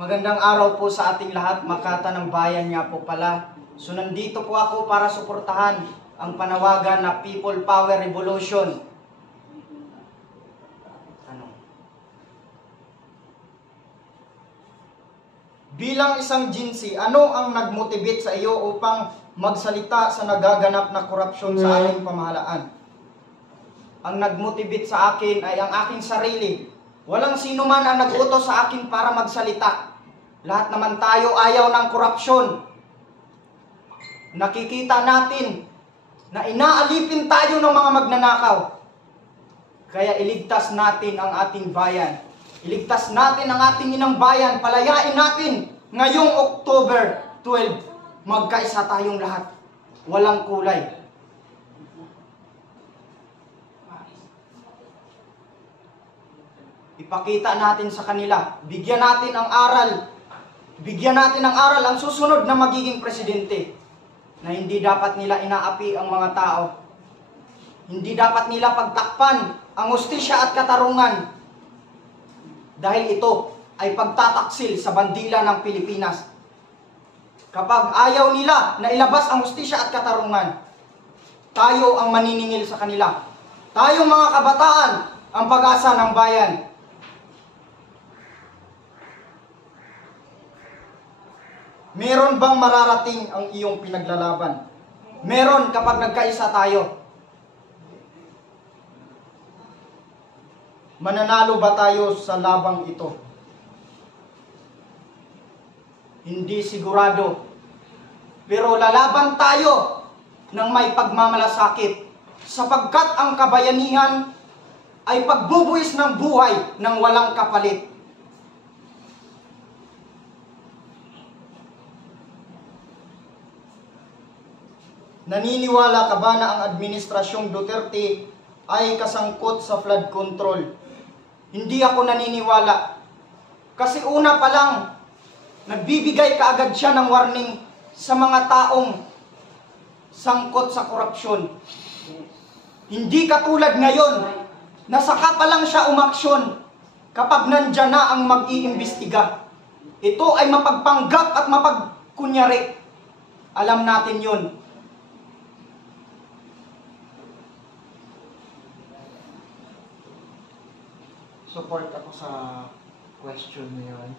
Magandang araw po sa ating lahat, Makata ng Bayan nga po pala. So nandito po ako para suportahan ang panawagan na People Power Revolution. Bilang isang Jinsi, ano ang nagmotivate sa iyo upang magsalita sa nagaganap na korupsyon sa ating pamahalaan? Ang nagmotivate sa akin ay ang aking sarili. Walang sino man ang nag-utos sa akin para magsalita. Lahat naman tayo ayaw ng korupsyon. Nakikita natin na inaalipin tayo ng mga magnanakaw. Kaya iligtas natin ang ating bayan. Iligtas natin ang ating inang bayan. Palayain natin ngayong October 12. Magkaisa tayong lahat. Walang kulay. Ipakita natin sa kanila. Bigyan natin ng aral. Bigyan natin ng aral ang susunod na magiging presidente. Na hindi dapat nila inaapi ang mga tao. Hindi dapat nila pagtakpan ang hustisya at katarungan. Dahil ito ay pagtataksil sa bandila ng Pilipinas. Kapag ayaw nila na ilabas ang hustisya at katarungan, tayo ang maniningil sa kanila. Tayong mga kabataan ang pag-asa ng bayan. Meron bang mararating ang iyong pinaglalaban? Meron kapag nagkaisa tayo. Mananalo ba tayo sa labang ito? Hindi sigurado. Pero lalaban tayo ng may pagmamalasakit, sapagkat ang kabayanihan ay pagbubuwis ng buhay ng walang kapalit. Naniniwala ka ba na ang Administrasyong Duterte ay kasangkot sa flood control? Hindi ako naniniwala. Kasi una pa lang, nagbibigay kaagad siya ng warning sa mga taong sangkot sa korupsyon. Hindi katulad ngayon, na saka pa lang siya umaksyon kapag nandyan na ang mag-iimbestiga. Ito ay mapagpanggap at mapagkunyari. Alam natin yun. Support ako sa question na yun.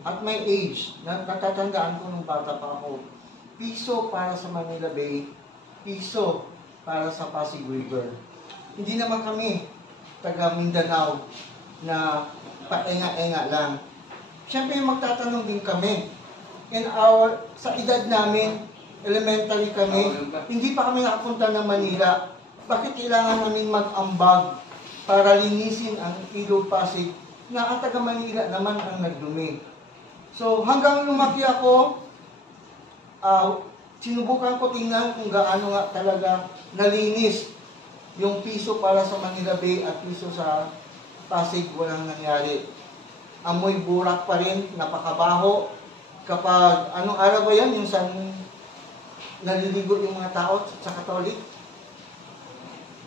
At my age, natatandaan ko nung bata pa ako, piso para sa Manila Bay, piso para sa Pasig River. Hindi naman kami taga Mindanao na paenga-enga lang. Siyempre magtatanong din kami. Sa edad namin, elementary kami, hindi pa kami nakapunta ng Manila. Bakit kailangan namin mag-ambag para linisin ang Ilog Pasig na ang taga Manila naman ang nagdumi? So hanggang lumaki ako, sinubukan ko tingnan kung gaano nga talaga nalinis yung piso para sa Manila Bay at piso sa Pasig. Walang nangyari. Amoy burak pa rin, napakabaho. Kapag, anong araw ba yan? Yung naliligo yung mga tao sa Katolik?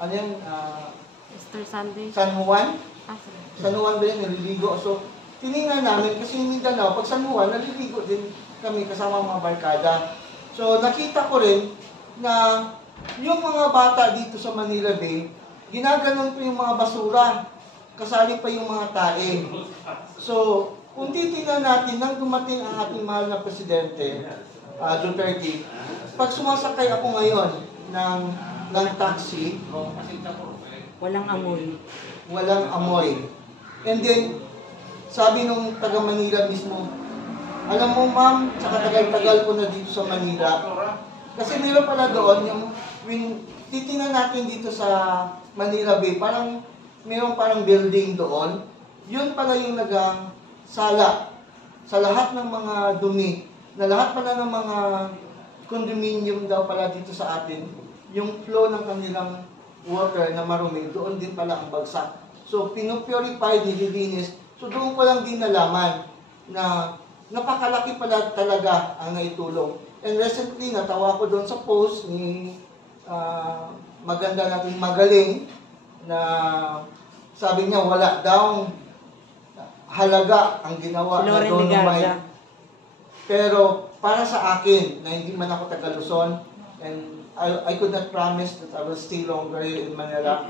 Ano yan? Easter Sunday. San Juan? San Juan ba yan? Naliligo. So, tinignan namin kasi yung Mindanao, pag San Juan, naliligo din kami kasama mga barkada. So, nakita ko rin na yung mga bata dito sa Manila Bay, ginaganon pa yung mga basura. Kasali pa yung mga tae. So, kung titingnan natin nang dumating ang ating mahal na Presidente, Duterte, pag sumasakay ako ngayon ng taxi, Walang amoy. walang amoy. And then, sabi nung taga Manila mismo, alam mo ma'am, saka tagal-tagal ko na dito sa Manila. Kasi meron pala doon, when titingnan natin dito sa Manila Bay, meron parang building doon. Yun pala yung sala sa lahat ng mga dumi, na lahat pala ng mga condominium daw pala dito sa atin, yung flow ng kanilang water na marumi, doon din pala ang bagsak. So, pinupurify, nililinis. So, doon ko lang din nalaman na napakalaki pala talaga ang naitulong. And recently, natawa ko doon sa post ni maganda nating magaling na sabi niya wala daw halaga ang ginawa Si na Loren Dolomite. Legarda. Pero para sa akin, na hindi man ako taga Luzon, and I could not promise that I will stay longer here in Manila,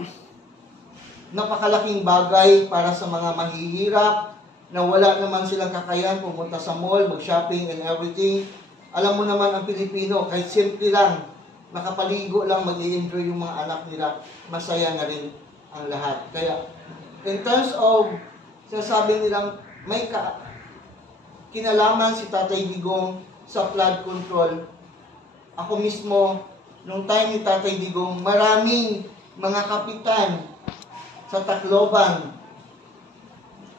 napakalaking bagay para sa mga mahihirap, na wala naman silang kakayan pumunta sa mall, mag-shopping and everything. Alam mo naman ang Pilipino, kahit simple lang, makapaligo lang, mag-i-enjoy yung mga anak nila, masaya na rin ang lahat. Kaya, in terms of, sinasabi nilang may kinalaman si Tatay Digong sa flood control, ako mismo, nung time ni Tatay Digong, maraming mga kapitan sa Tacloban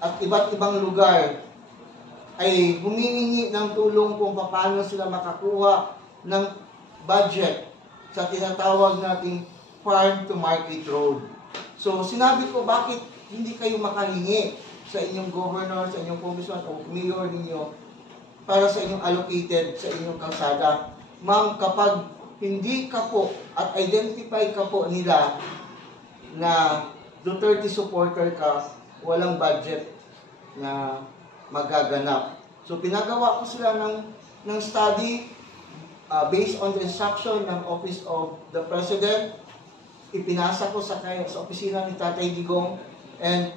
at iba't ibang lugar ay humihingi ng tulong kung paano sila makakuha ng budget sa tinatawag nating farm to market road. So sinabi ko, bakit hindi kayo makahingi sa inyong governor, sa inyong congressman o mayor ninyo para sa inyong allocated sa inyong kalsada? Ma'am, kapag hindi ka po at identify ka po nila na Duterte supporter ka, walang budget na magaganap. So pinagawa ko sila ng study based on the instruction ng Office of the President. Ipinasa ko sa opisina ni Tatay Digong, and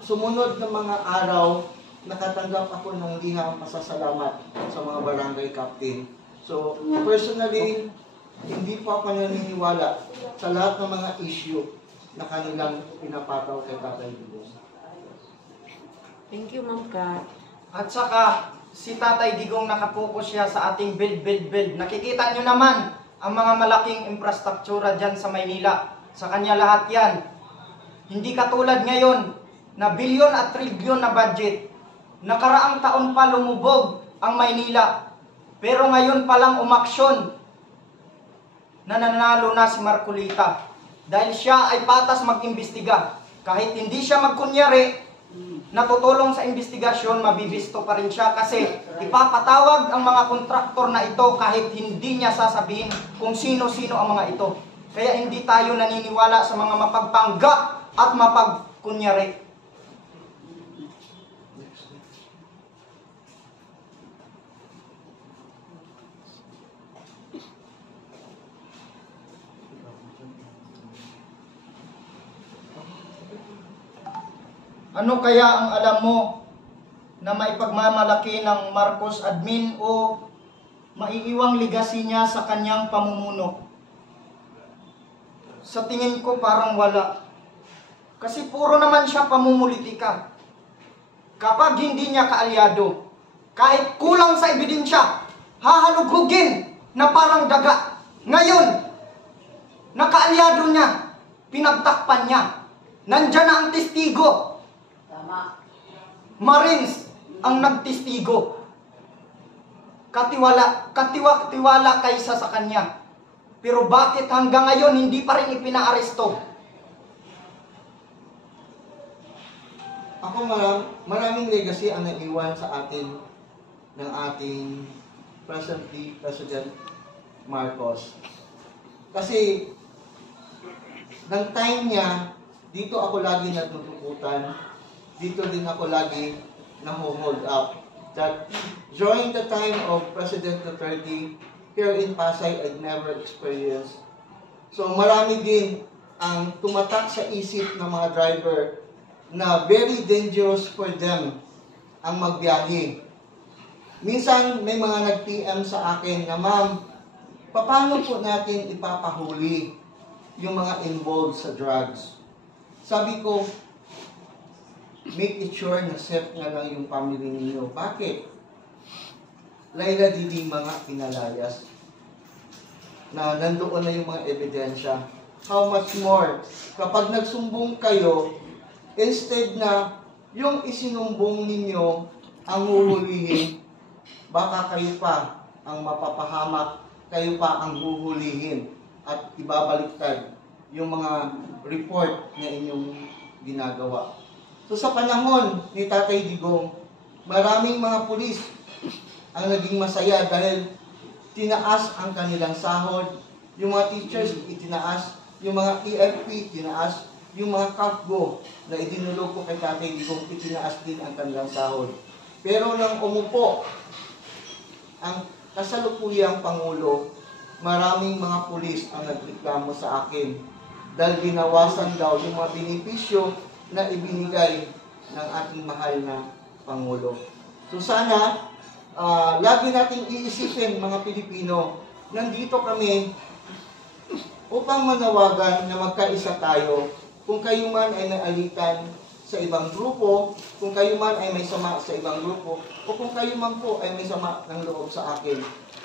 sumunod na mga araw, nakatanggap ako ng liham pasasalamat sa mga barangay captain. So personally, hindi pa ako naniniwala sa lahat ng mga issue na kanilang pinapataw kay Tatay Digong. Thank you, Ma'am Kat. At saka, si Tatay Digong nakapokus siya sa ating build. Nakikita nyo naman ang mga malaking infrastruktura dyan sa Maynila. Sa kanya lahat yan. Hindi katulad ngayon na bilyon at trilyon na budget. Nakaraang taon pa lumubog ang Maynila. Pero ngayon palang umaksyon na nanalo na si Marcolita. Dahil siya ay patas mag-imbestiga. Kahit hindi siya magkunyari, natutulong sa investigasyon, mabibisto pa rin siya kasi ipapatawag ang mga kontraktor na ito kahit hindi niya sasabihin kung sino-sino ang mga ito. Kaya hindi tayo naniniwala sa mga mapagpanggap at mapagkunyari. Ano kaya ang alam mo na maipagmamalaki ng Marcos admin o maiiwang legacy niya sa kanyang pamumuno? Sa tingin ko parang wala. Kasi puro naman siya pamumulitika. Kapag hindi niya kaalyado, kahit kulang sa ebidensya, hahalughugin na parang daga. Ngayon, nakaalyado niya, pinagtakpan niya. Nandyan na ang testigo. Marines ang nagtestigo. Katiwala kaysa sa kanya. Pero bakit hanggang ngayon hindi pa rin ipinaaresto? Ako maraming legacy ang naiwan sa atin ng ating presently President Marcos. Kasi ng time niya, dito ako lagi natutukutan. Dito din ako lagi na-hold up. That during the time of President Duterte, here in Pasay, I'd never experienced. So marami din ang tumatak sa isip ng mga driver na very dangerous for them ang magbiyahe. Minsan may mga nag-PM sa akin na, ma'am, paano po natin ipapahuli yung mga involved sa drugs? Sabi ko, make it sure na safe nga lang yung family ninyo. Bakit? Laila Diding mga pinalayas na nandoon na yung mga ebidensya. How much more? Kapag nagsumbong kayo, instead na yung isinumbong ninyo ang huhulihin, baka kayo pa ang mapapahamak, kayo pa ang huhulihin at ibabaliktad yung mga report na inyong ginagawa. So sa panahon ni Tatay Digong, maraming mga pulis ang naging masaya dahil tinaas ang kanilang sahod, yung mga teachers itinaas, yung mga EFP tinaas, yung mga kapgo na idinulog ko kay Tatay Digong, itinaas din ang kanilang sahod. Pero nang umupo ang kasalukuyang Pangulo, maraming mga pulis ang nagreklamo sa akin dahil binawasan daw yung mga benepisyo na ibinigay ng ating mahal na Pangulo. So sana, lagi nating iisipin mga Pilipino, nandito kami upang manawagan na magkaisa tayo. Kung kayo man ay naalitan sa ibang grupo, kung kayo man ay may sama sa ibang grupo, o kung kayo man po ay may sama ng loob sa akin.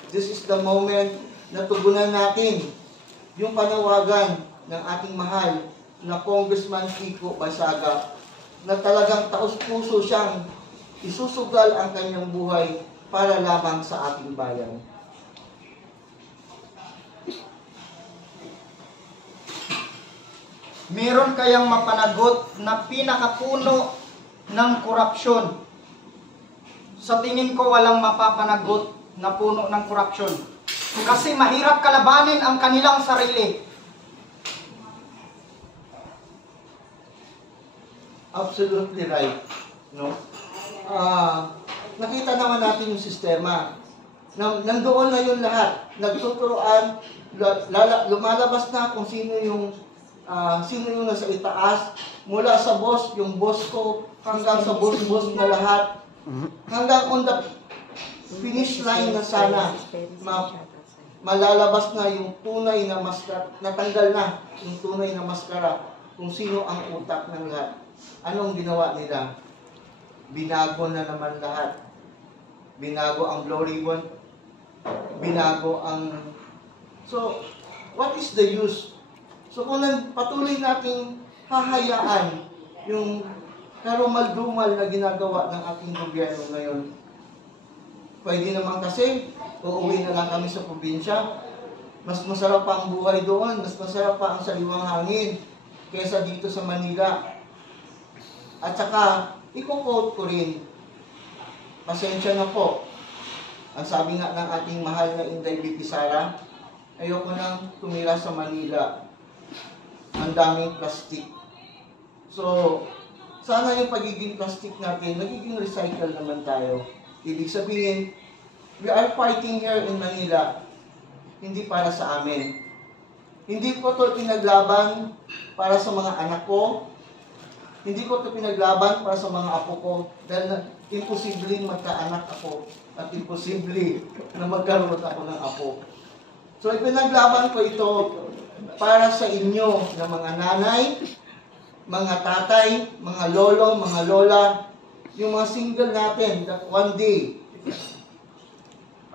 This is the moment na tugunan natin yung panawagan ng ating mahal na Congressman Kiko Basaga, na talagang taos-puso siyang isusugal ang kanyang buhay para lamang sa ating bayan. Meron kayang mapanagot na pinakapuno ng korupsyon? Sa tingin ko walang mapapanagot na puno ng korupsyon. Kasi mahirap kalabanin ang kanilang sarili. Absolutely right. No? Nakita naman natin yung sistema. Nandoon na yun lahat. Nagtuturoan, lumalabas na kung sino yung nasa itaas, mula sa boss, yung boss ko, hanggang sa boss na lahat, hanggang on the finish line na sana, malalabas na yung tunay na maskara, natanggal na yung tunay na maskara, kung sino ang utak ng lahat. Anong ginawa nila? Binago na naman lahat. Binago ang Blue Ribbon, binago ang... So, what is the use? So kung patuloy nating hahayaan yung karumal-dumal na ginagawa ng ating gobyerno ngayon, pwede naman kasi uuwi na lang kami sa probinsya. Mas masarap pa ang buhay doon, mas masarap pa ang saliwang hangin kaysa dito sa Manila. At saka, i-quote ko rin, pasensya na po. Ang sabi nga ng ating mahal na Inday Vicky Sara, ayoko nang tumira sa Manila. Ang daming plastic. So, sana yung pagiging plastic natin, nagiging recycle naman tayo. Ibig sabihin, we are fighting here in Manila, hindi para sa amin. Hindi ko ito pinaglaban para sa mga anak ko, hindi ko ito pinaglaban para sa mga apo ko, dahil imposibleng magkaanak ako at imposible na magkaroon ako ng apo. So, ipinaglaban ko ito para sa inyo na mga nanay, mga tatay, mga lolo, mga lola, yung mga single natin, that one day,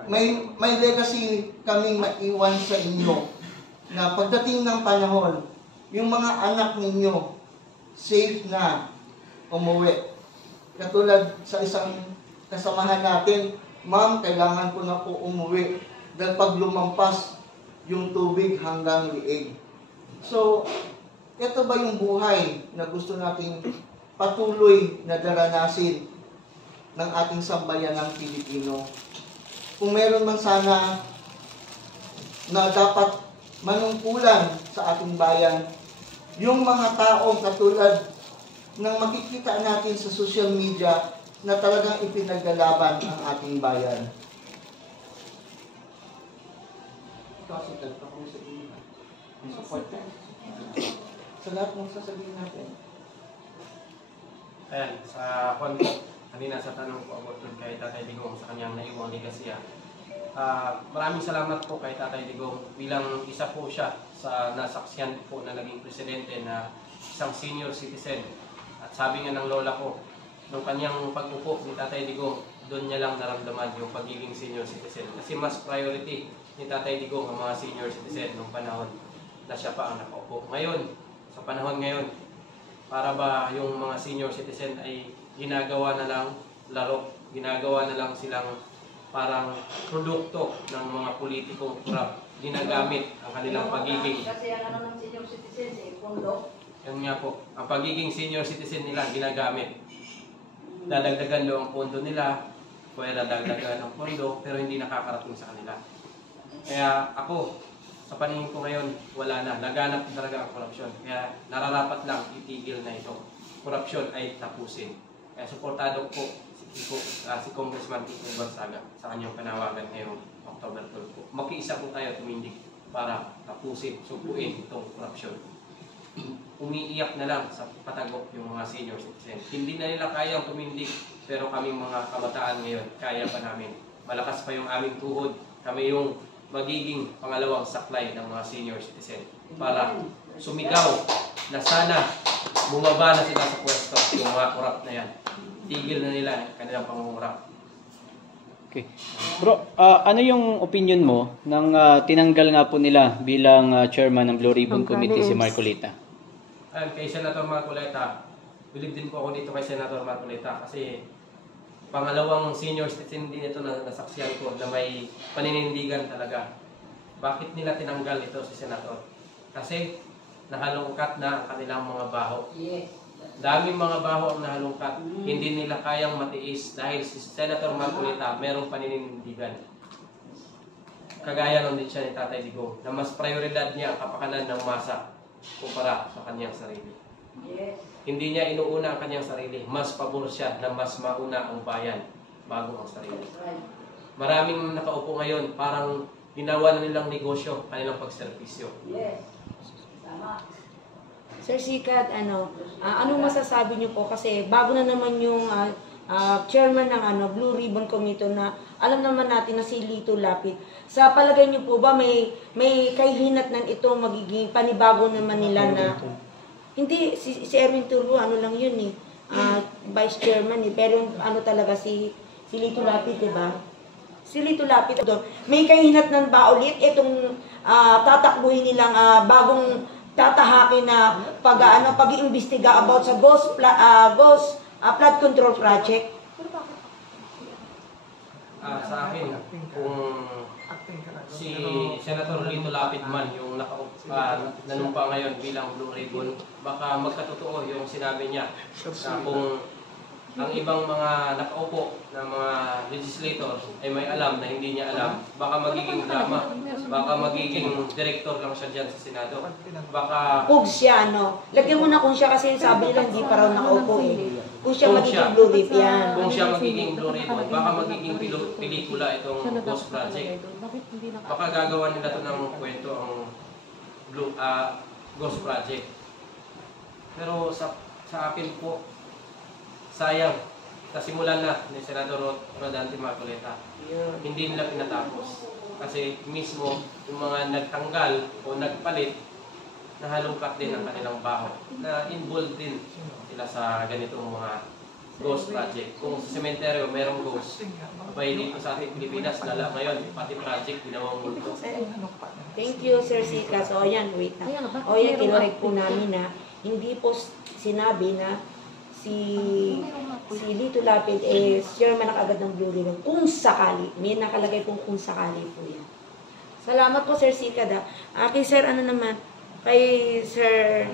may legacy kaming maiwan sa inyo na pagdating ng panahon, yung mga anak ninyo, safe na umuwi. Katulad sa isang kasamahan natin, ma'am, kailangan ko na po umuwi dahil pag lumampas yung tubig hanggang liig. So, ito ba yung buhay na gusto nating patuloy na daranasin ng ating sambayanang Pilipino? Kung meron man sana na dapat manungkulan sa ating bayan, yung mga taong katulad ng makikita natin sa social media na talagang ipinaglalaban ang ating bayan. Kasi tagpapong sa inyo. May support na. Sa lahat ng sasabihin natin. Ayan, sa konto, kanina sa tanong ko about kay Tatay Digong sa kanyang naiwang legasya. Maraming salamat po kay Tatay Digong bilang isa po siya sa nasaksiyan po na naging presidente na isang senior citizen. At sabi nga ng lola ko, nung kanyang pag-upo ni Tatay Digong, doon niya lang naramdaman yung pagiging senior citizen. Kasi mas priority ni Tatay Digong ang mga senior citizen nung panahon na siya pa ang nakaupo. Ngayon, sa panahon ngayon, para ba yung mga senior citizen ay ginagawa na lang laro, ginagawa na lang silang parang produkto ng mga politikong kurap, ginagamit ang kanilang pagiging. Kasi ang ano ng senior citizen, pondo. Yan nga po, ang pagiging senior citizen nila ginagamit. Dadagdagan daw ang pondo nila, kaya dadagdagan ang pondo, pero hindi nakakarating sa kanila. Kaya ako, sa paningin ko ngayon, wala na. Laganap talaga ang korupsyon. Kaya nararapat lang itigil na ito. Korupsyon ay tapusin. Kaya suportado ko si Congressman Kiko Barsaga sa kanyang panawagan ngayong October 12 po. Makiisa po tayo tumindig para tapusin, subuin itong korupsyon. Umiiyak na lang sa patagok yung mga senior citizen. Hindi na nila kayang tumindig, pero kaming mga kabataan ngayon, kaya pa namin. Malakas pa yung aming tuhod. Kami yung magiging pangalawang saklay ng mga senior citizen para sumigaw na sana bumaba na sila sa pwesto yung mga korap na yan. Tigil na nila kanilang pangungurap. Okay. Bro, ano yung opinion mo nang tinanggal nga po nila bilang chairman ng Blue Ribbon Committee si Marcolita? Kay Senator Marcolita, believe din po ako dito kay Senator Marcolita kasi pangalawang senior citizen din ito na nasaksiyan ko na may paninindigan talaga. Bakit nila tinanggal ito si Senator? Kasi nahalungkat na ang kanilang mga baho. Yes. Daming mga baho ang nahalungkat. Hindi nila kayang matiis dahil si Senator Marcolita merong paninindigan. Kagaya lang din siya ni Tatay Digong na mas prioridad niya ang kapakanan ng masa kumpara sa kanyang sarili. Yes. Hindi niya inuuna ang kanyang sarili. Mas pabor siya na mas mauna ang bayan bago ang sarili. That's right. Maraming nakaupo ngayon parang ginawa na nilang negosyo kanilang pagserbisyo. Yes. Tama. Sir Sikat, anong masasabi niyo po? Kasi bago na naman yung chairman ng Blue Ribbon Committee na alam naman natin na si Lito Lapid. Sa palagay niyo po ba may kahihinatnan ito magiging panibago naman nila na hindi si Erwin Tulfo lang yun vice chairman pero talaga si Lito Lapid, 'di ba? Si Lito Lapid doon. May kahihinatnan ba ulit itong tatakbuhin nilang bagong tatahakin na pag-iimbestiga about sa ghost flood control project? Sa akin, kung si Senator Lito Lapid man yung nanumpa ngayon bilang Blue Ribbon, baka magkatotoo yung sinabi niya na kung ang ibang mga nakaupo na mga legislator ay may alam na hindi niya alam, baka magiging drama, baka magiging director lang siya dyan sa Senado. Baka Kung siya, lagyan mo na kung siya kasi sabi nila hindi pa raw nakaupo Kung siya magiging Blue Ribbon yan. Kung siya magiging Blue Ribbon, baka magiging pelikula itong Ghost Project. Baka gagawa nila ito ng kwento ang Ghost Project. Pero sa akin po, sayang, nasimulan na ni Senador Rodante Marcolita. Hindi nila pinatapos. Kasi mismo yung mga nagtanggal o nagpalit, nahalungkat din ang kanilang baho. Na involved din sila sa ganitong mga ghost project. Kung sa sementeryo merong ghost, abay dito sa ating Pilipinas, lala ngayon, pati project ginawang multo. Thank you, Sir Sika. So, ayan, wait na. O yan, kinorek po namin na hindi po sinabi na si Lito Lapid chairman ng agad ng Blue Ribbon. Kung sakali, may nakalagay kung sakali po yan. Salamat po, Sir Sika. Kay Sir, kay Sir,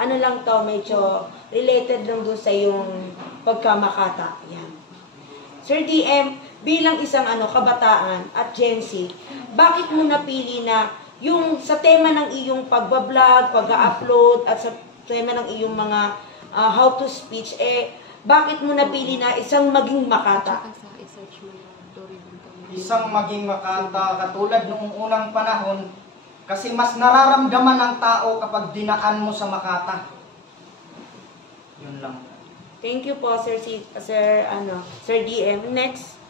lang to, medyo related lang doon sa yung pagkamakata. Yan. Sir DM, bilang isang kabataan at Gen Z, bakit mo napili na yung sa tema ng iyong pagbablog, pag-upload, at sa tema ng iyong mga how to speech, bakit mo napili na isang maging makata? Isang maging makata katulad noong unang panahon kasi mas nararamdaman ng tao kapag dinaan mo sa makata. Yun lang. Thank you po, Sir DM. Next.